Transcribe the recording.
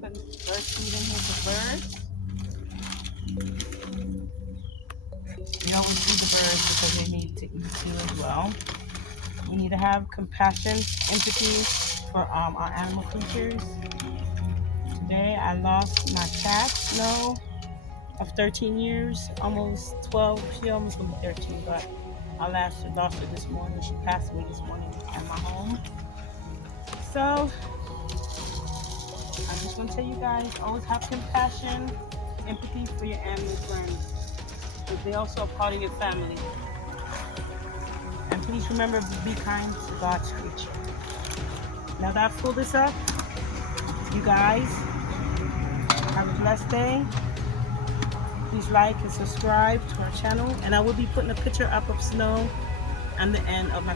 put bird food in here for birds. We always feed the birds because they need to eat too as well. We need to have compassion, empathy for our animal creatures. Today I lost my cat, Snow, of 13 years, almost 12. She almost gonna be 13, but I lost her this morning. She passed away this morning at my home. So I just want to tell you guys, always have compassion, empathy for your animal friends, because they also a part of your family. And please remember, be kind to God's creature. Now that I've pulled this up, you guys have a blessed day. Please like and subscribe to our channel, and I will be putting a picture up of Snow and the end of my